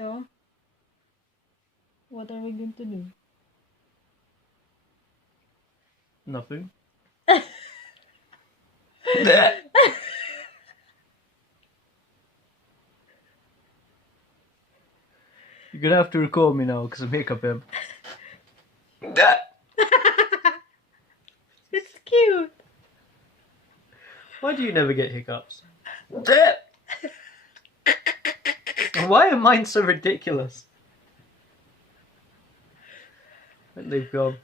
So, what are we going to do? Nothing. You're gonna have to record me now because I'm hiccuping. It's cute. Why do you never get hiccups? And why are mine so ridiculous? And they've gone.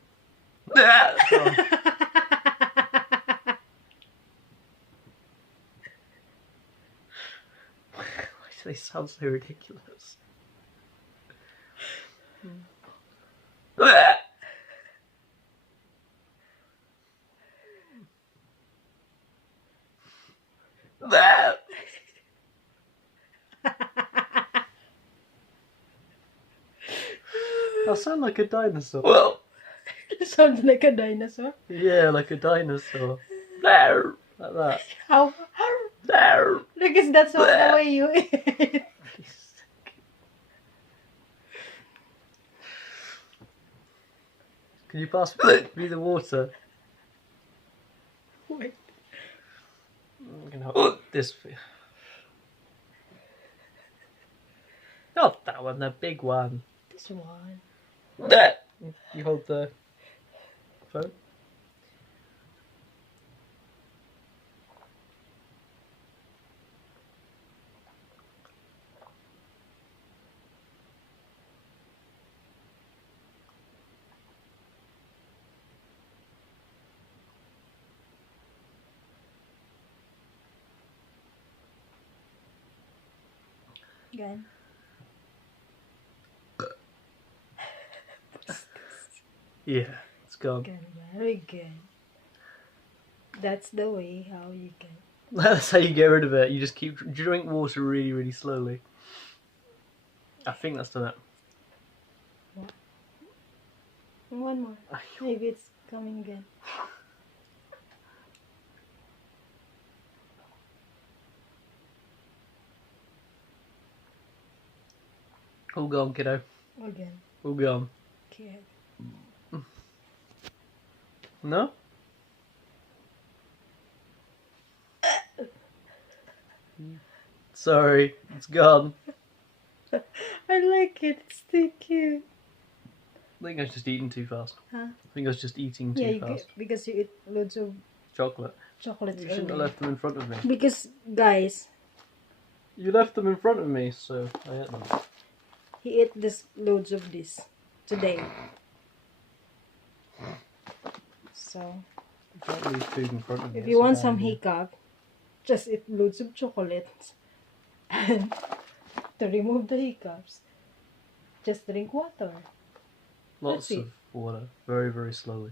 Oh. Why do they sound so ridiculous? I sound like a dinosaur. Well, sounds like a dinosaur. Yeah, like a dinosaur. Like that. How? Because that's not the way you eat. Can you pass me the water? Wait. I'm gonna hold this for you. Not that one, the big one. This one. You hold the phone. Good. Yeah, it's gone. Good. Very good. That's the way how you get. That's how you get rid of it. You just keep drink water really, really slowly. I think that's done it. One more. Maybe it's coming again. All gone, kiddo. Again. All gone. Okay. No? Sorry, it's gone. I like it. It's too cute. I think I was just eating too fast. Huh? I think I was just eating Yeah, too fast. because you eat loads of Chocolate. chocolates. You shouldn't have left them in front of me. Because, guys, You left them in front of me, so I ate them. he ate this loads of this today. So, You can't leave food in front of me. if It's you a want bad some idea. hiccup, just eat loads of chocolates. And to remove the hiccups, just drink water. Lots That's it. of water. Very, very slowly.